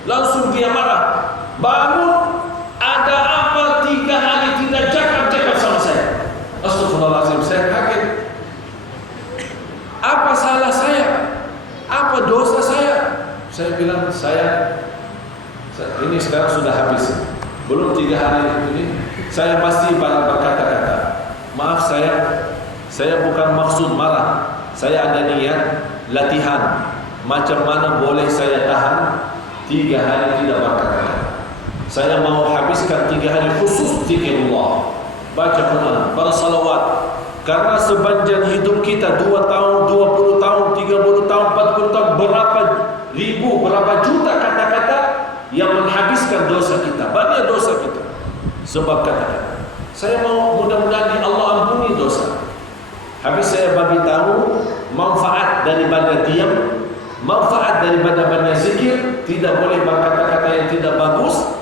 Langsung dia marah. Bangun, ada apa 3 hari tidak cakap-cakap sama saya? Astagfirullahaladzim, saya kaget. Apa salah saya? Apa dosa saya? Saya bilang, ini sekarang sudah habis. Belum 3 hari ini, saya masih berkata-kata. Maaf saya bukan maksud marah. Saya ada niat latihan. Macam mana boleh saya tahan 3 hari tidak berkata-kata. Saya mau habiskan 3 hari khusus zikrullah, baca Quran, bersalawat. Karena sepanjang hidup kita 2 tahun, 20 tahun, 30 tahun, 40 tahun, berapa ribu, berapa juta kata-kata yang menghabiskan dosa kita, banyak dosa kita sebab kata-kata. Saya mau mudah-mudahan Allah ampuni dosa. Habis saya bagi tahu manfaat daripada diam, manfaat daripada banyak zikir. Tidak boleh berkata-kata yang tidak bagus.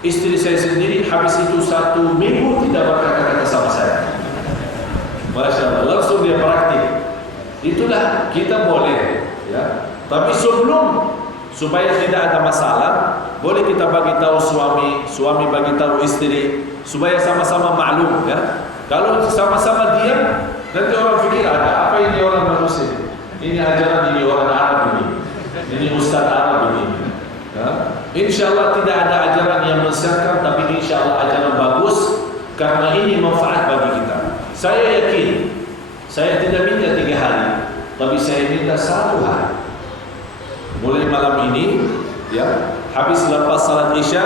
Istri saya sendiri habis itu 1 minggu tidak berkata-kata sama saya. Masya Allah, langsung dia praktik. Itulah kita boleh, ya. Tapi sebelum, supaya tidak ada masalah, boleh kita bagi tahu suami bagi tahu istri, supaya sama-sama maklum, ya. Kalau sama-sama diam, nanti orang fikir ada apa ini orang manusia. Ini ajaran ini orang Arab ini Ustaz Arab ini. Ya. Insya Allah tidak ada ajaran yang menyesatkan, tapi insya Allah ajaran bagus, karena ini manfaat bagi kita. Saya yakin, saya tidak minta 3 hari, tapi saya minta 1 hari. Mulai malam ini, ya, habis lepas salat Isya,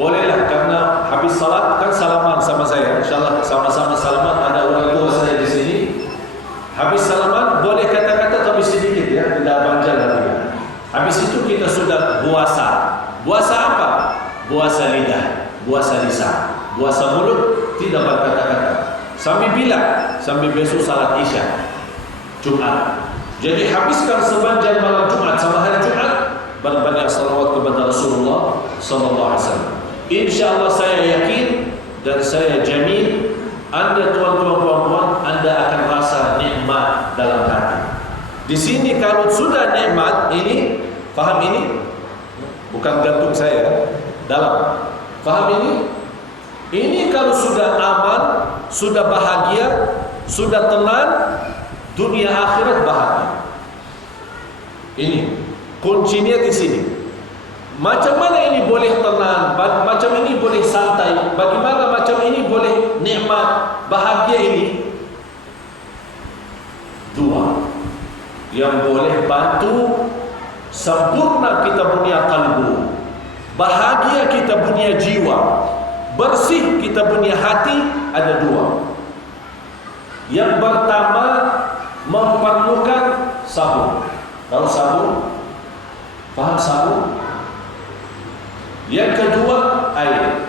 bolehlah, karena habis salat kan salaman sama saya. InsyaAllah sama-sama salaman, ada orang tua saya di sini. Habis salaman boleh kata-kata tapi sedikit, ya, tidak panjang lagi. Habis itu kita sudah puasa. Puasa apa? Puasa lidah, puasa lisan, puasa mulut, tidak berkata-kata. Sampai bila? Sampai besok salat Isya Jumat. Jadi habiskan sepanjang malam Jumat sama hari Jumat berbanyak salawat kepada Rasulullah sallallahu alaihi wasallam. Insyaallah saya yakin dan saya jamin Anda tuan-tuan puan-puan, Anda akan rasa nikmat dalam hati. Di sini kalau sudah nikmat ini, faham ini? Bukan gantung saya, dalam. Faham ini? Ini kalau sudah aman, sudah bahagia, sudah tenang, dunia akhirat bahagia. Ini kuncinya di sini. Macam mana ini boleh tenang, macam ini boleh santai, bagaimana macam ini boleh nikmat, bahagia ini? 2 yang boleh bantu sempurna kita punya kalbu, bahagia kita punya jiwa, bersih kita punya hati, ada 2. Yang pertama, memerlukan sabun. Tahu sabun? Faham sabun? Yang kedua, air.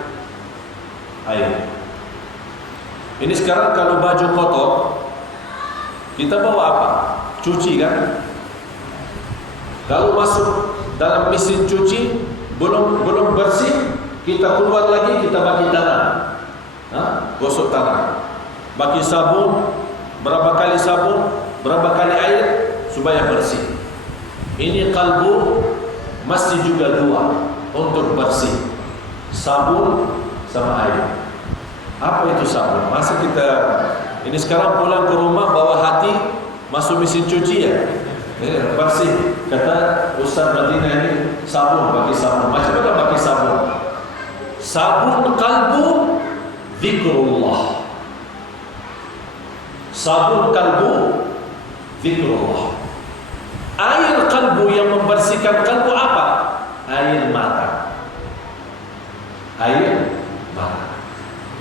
Ini sekarang kalau baju kotor, kita bawa apa? Cuci kan? Kalau masuk dalam mesin cuci belum bersih, kita keluar lagi, kita bagi tangan, gosok tangan, bagi sabun, berapa kali sabun, berapa kali air supaya bersih. Ini kalbu mesti juga dua untuk bersih, sabun sama air. Apa itu sabun? Masa kita ini sekarang pulang ke rumah bawa hati masuk mesin cuci ya? Bersih. Kata Ustaz Madinah ini sabun, pakai sabun. Macam mana pakai sabun? Sabun kalbu zikrullah. Sabun kalbu zikrullah. Air kalbu yang membersihkan kalbu apa? Air mata. Air mata.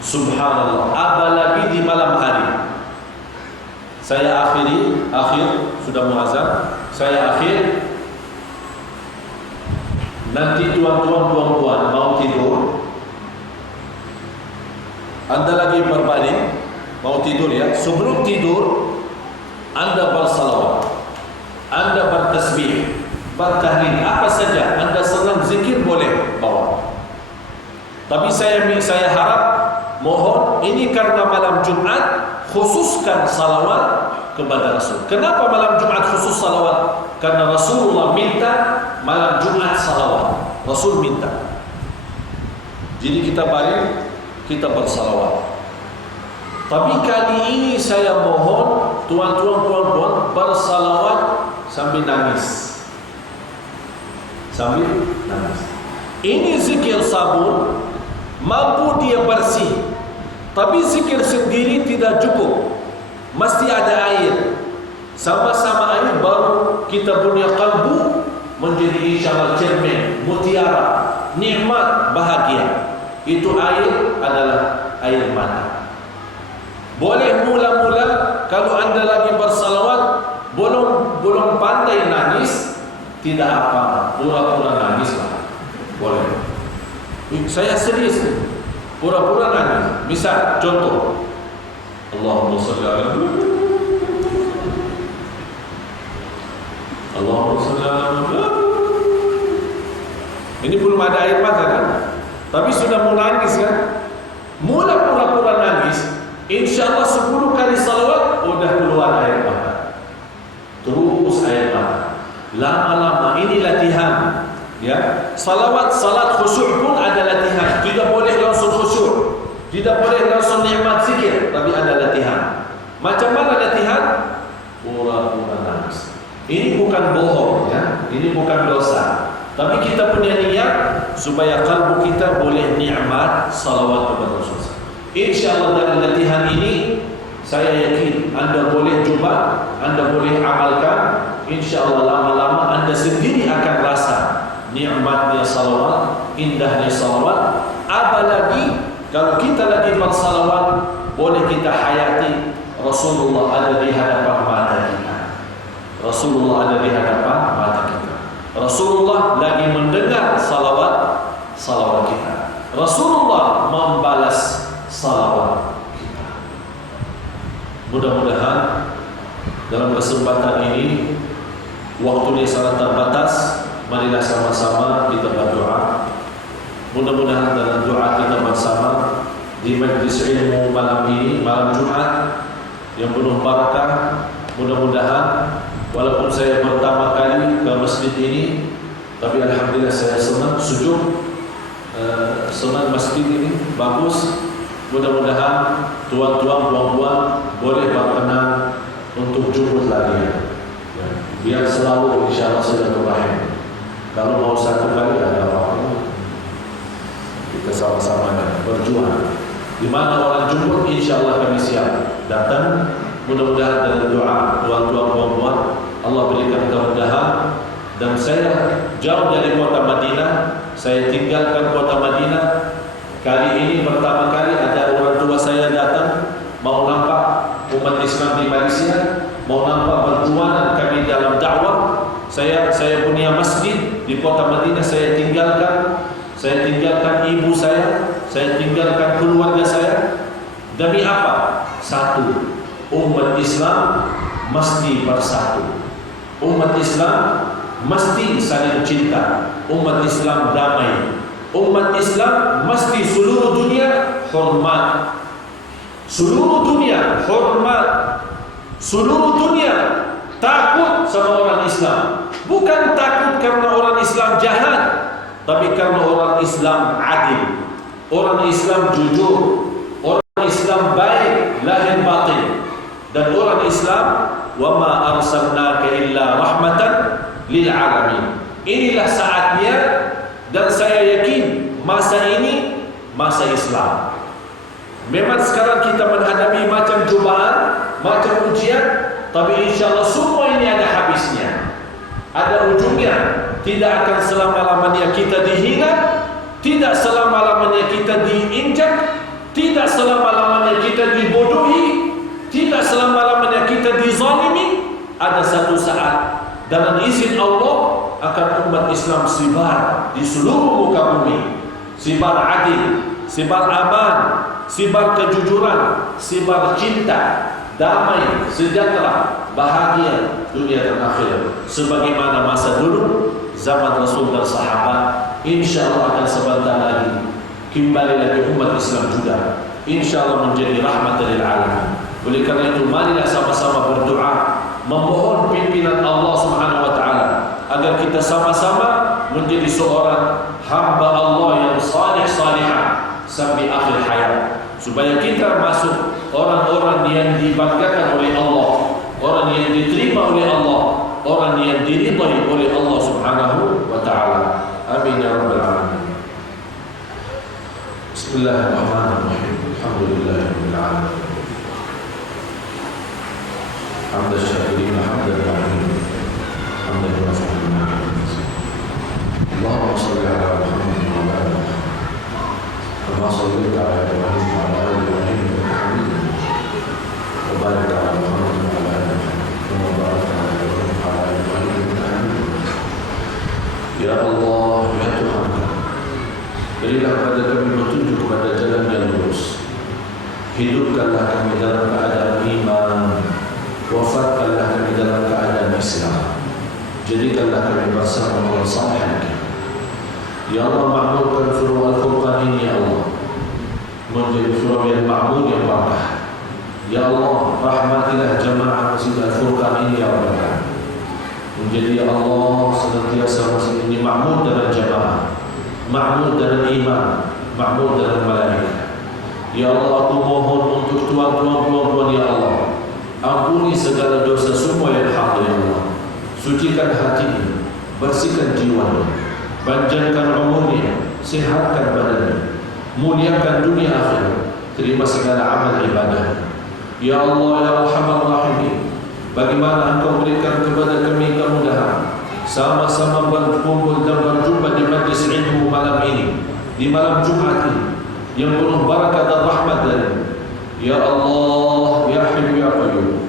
Subhanallah. Apalagi di malam hari. Saya akhir sudah muazzam. Saya akhir. Nanti tuan-tuan, puan-puan mau tidur, anda lagi berbalik, mau tidur ya. Sebelum tidur, anda bersalawat, anda bertasbih, bertahlil, apa saja anda senang zikir boleh bawa. Tapi saya harap, mohon, ini karena malam Jumat, khususkan salawat kepada Rasul. Kenapa malam Jumat khusus salawat? Karena Rasulullah minta malam Jumat salawat. Rasul minta. Jadi kita baring, kita bersalawat. Tapi kali ini saya mohon tuan-tuan, puan-puan bersalawat sambil nangis. Sambil nangis. Ini zikir sabun, mampu dia bersih. Tapi zikir sendiri tidak cukup. Mesti ada air. Sama-sama air baru kita punya kalbu menjadi insyaAllah cermin, mutiara, nikmat, bahagia. Itu air adalah air mata. Boleh mula-mula kalau anda lagi bersalawat belum pandai nangis, tidak apa, pura-pura nangis lah. Boleh. Saya serius, pura-pura nangis. Misal, contoh, Allahumma salli ala Allahumma salli ala. Ini belum ada air mata kan? Tapi sudah mau nangis kan? Mula pura-pura nangis, insyaAllah 10 kali salawat udah keluar air mata. Terus air mata. Lama-lama ini latihan. Ya, salat khusyuk pun ada latihan. Tidak boleh langsung khusyuk, tidak boleh langsung nikmat zikir, tapi ada latihan. Macam mana latihan? Pura-pura nangis. Ini bukan bohong ya, ini bukan dosa. Tapi kita punya niat supaya kalbu kita boleh nikmat salawat kepada Rasulullah. InsyaAllah dari latihan ini, saya yakin anda boleh coba, anda boleh amalkan. InsyaAllah lama-lama anda sendiri akan rasa nikmatnya salawat, indahnya salawat. Apalagi kalau kita lagi bersalawat, boleh kita hayati Rasulullah ada di hadapan mata kita. Rasulullah ada di hadapan mata kita. Rasulullah lagi mendengar salawat kita. Rasulullah membalas salawat kita. Mudah-mudahan dalam kesempatan ini, waktunya sangat terbatas, marilah sama-sama kita berdoa. Mudah-mudahan dalam doa kita bersama di majlis ilmu malam ini, malam Jumat yang penuh barakah, mudah-mudahan walaupun saya pertama kali ke masjid ini, tapi alhamdulillah saya senang, sejuk, senang masjid ini, bagus. Mudah-mudahan tuan-tuan, puan-puan boleh berkenan untuk jemput lagi ya. Biar selalu insyaAllah silaturahim. Kalau mau satu kali ada apa-apa, kita sama-sama berjuang. Di mana orang jemput, insyaAllah kami siap datang. Mudah-mudahan dengan doa tuan-tuan, puan-puan Allah berikan kemudahan. Dan saya jauh dari kota Madinah, saya tinggalkan kota Madinah. Kali ini pertama kali ada orang tua saya datang, mau nampak umat Islam di Malaysia, mau nampak perjuangan kami dalam dakwah. Saya punya masjid di kota Madinah saya tinggalkan ibu saya tinggalkan keluarga saya. Demi apa? Satu, umat Islam mesti bersatu. Umat Islam mesti saling cinta. Umat Islam damai. Umat Islam mesti seluruh dunia hormat. Seluruh dunia hormat. Seluruh dunia takut sama orang Islam. Bukan takut karena orang Islam jahat, tapi karena orang Islam adil, orang Islam jujur, orang Islam baik lahir batin. Dan orang Islam, wa ma arsalnaka illa rahmatan lil alamin. Inilah saatnya, dan saya yakin masa ini masa Islam. Memang sekarang kita menghadapi macam cubaan, macam ujian, tapi insyaAllah semua ini ada habisnya, ada ujungnya. Tidak akan selama-lamanya kita dihina, tidak selama-lamanya kita diinjak, tidak selama-lamanya kita dibodohi, tidak selama-lamanya kita dizalimi. Ada satu saat dengan izin Allah akan umat Islam sebar di seluruh muka bumi, sebar adil, sebar aman, sebar kejujuran, sebar cinta, damai, sejahtera, bahagia dunia dan akhirat. Sebagaimana masa dulu zaman Rasul dan sahabat, insyaallah akan sebentar lagi kembali lagi umat Islam juga, insyaallah menjadi rahmatan lil alamin. Oleh karena itu marilah sama-sama berdoa, memohon pimpinan Allah Subhanahu wa taala agar kita sama-sama menjadi seorang hamba Allah yang saleh salihah sampai akhir hayat, supaya kita masuk orang-orang yang dibanggakan oleh Allah, orang yang diterima oleh Allah, orang yang diridhai oleh Allah Subhanahu wa taala. Amin ya rabbal alamin. Bismillahirrahmanirrahim. Alhamdulillahirabbil alamin. Hamdan syakirin hamdan lillahi hamdan rasulillah. Allahumma shalli ala Muhammad wa ala ali Muhammad kama shallaita ala Ibrahim wa ala ali Ibrahim innaka Hamidum Majid. Wa barik ala Muhammad wa ala ali Muhammad kama barakta ala Ibrahim wa ala ali Ibrahim innaka Hamidum Majid. Ya Allah, ya Tuhan, berilah kepada kami petunjuk kepada jalan yang lurus. Hidupkanlah kami dalam keadaan iman, wafatkanlah kami dalam keadaan Islam. Jadikanlah kami bersama orang saleh. Ya Allah, makmurkan surah Al-Furqan ini ya Allah menjadi surah yang makmur yang barakah. Ya Allah, rahmatilah jamaah Masjid Al-Furqan ini ya Allah. Menjadi ya Allah senantiasa masjid ini makmur dengan jamaah, makmur dengan iman, makmur dengan malaikat. Ya Allah, aku mohon untuk tuan-tuan ya Allah, ampuni segala dosa semua yang hak ya Allah. Sucikan hatinya, bersihkan jiwanya, panjangkan umurnya, sehatkan badannya, muliakan dunia akhirat, terima segala amal ibadah. Ya Allah, ya Arhamar Rahimin, bagaimana Engkau berikan kepada kami kemudahan sama-sama berkumpul dan berjumpa di majlis ilmu malam ini, di malam Jumat ini yang penuh barakah dan rahmat darimu. Ya Allah, ya Hayyu ya Qayyum,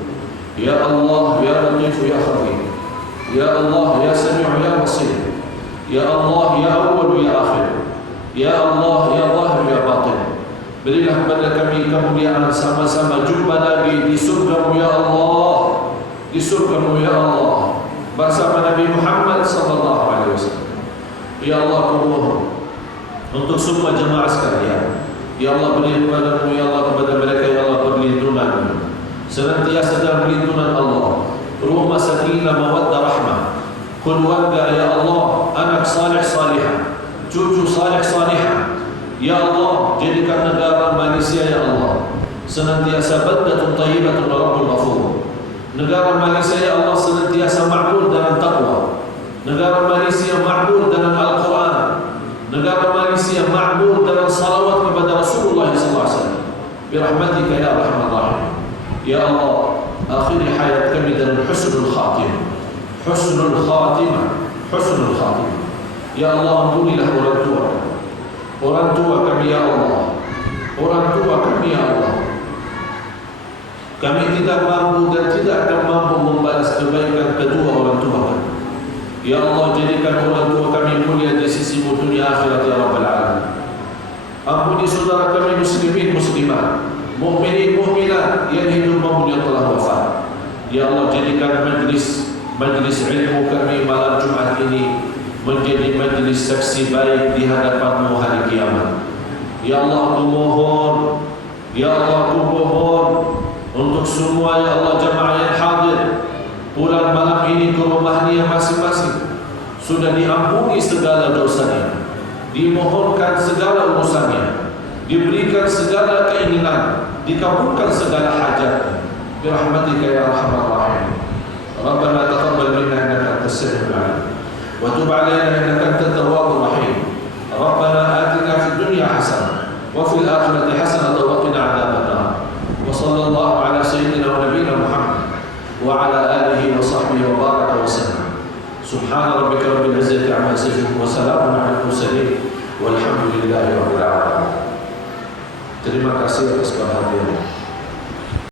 ya Allah, ya Latif ya Khabir, ya Allah, ya Sami' ya Basir, ya Allah, ya Awwal ya Akhir, ya Allah, ya Zahir ya Batin. Berilah kepada kami kemuliaan sama-sama jumpa lagi di surga-Mu ya Allah, di surga-Mu ya Allah, bersama Nabi Muhammad sallallahu alaihi wasallam. Ya Allah, aku mohon untuk semua jemaah sekalian, ya Allah, beri kepada-Mu ya Allah, kepada mereka ya Allah perlindungan-Mu, senantiasa dalam perlindungan Allah, rumah sakinah mawaddah rahmah, keluarga ya Allah, anak saleh salihah, cucu saleh salihah. Ya Allah, jadikan negara Malaysia ya Allah senantiasa baldatun thayyibatun wa rabbun ghafur. Negara Malaysia ya Allah senantiasa makmur dalam taqwa. Negara Malaysia makmur dalam Al-Quran. Negara Malaysia makmur dalam salawat kepada Rasulullah SAW. Birahmatika ya Rahman Rahim. Ya Allah, akhiri hayat kami dalam husnul khatimah. Husnul khatimah, husnul khatimah. Ya Allah, ampunilah orang tua kami ya Allah, orang tua kami ya Allah. Kami tidak mampu dan tidak akan mampu membalas kebaikan kedua orang tua kami. Ya Allah, jadikan orang tua kami mulia di sisimu dunia akhirat ya Rabbal Alamin. Ampuni saudara kami muslimin muslimat, mukminin mukminat yang hidup maupun yang telah wafat. Ya Allah, jadikan majlis ilmu kami malam Jumat ini menjadi majlis saksi baik di hadapan-Mu hari kiamat. Ya Allah, aku mohon, ya Allah, aku mohon untuk semua ya Allah jamaah yang hadir pulang malam ini ke rumahnya masing-masing, sudah diampuni segala dosanya, dimohonkan segala urusannya, diberikan segala keinginan, dikabulkan segala hajatnya. Birahmatika ya arhamar rahimin. Rabbana taqabbal minna innaka antas samiul alim wa tub alaina innaka antat tawwabur rahim. Rabbana atina fid dunya hasanah wa fil akhirati hasanah wa qina adzabannar. Wa sallallahu ala sayyidina wa nabiyyina Muhammad wa ala alihi wa sahbihi wa baraka wa sallam. Subhana rabbika rabbil izzati amma yasifun wa salamun alal mursalin walhamdulillahi rabbil alamin. Terima kasih atas perhatian.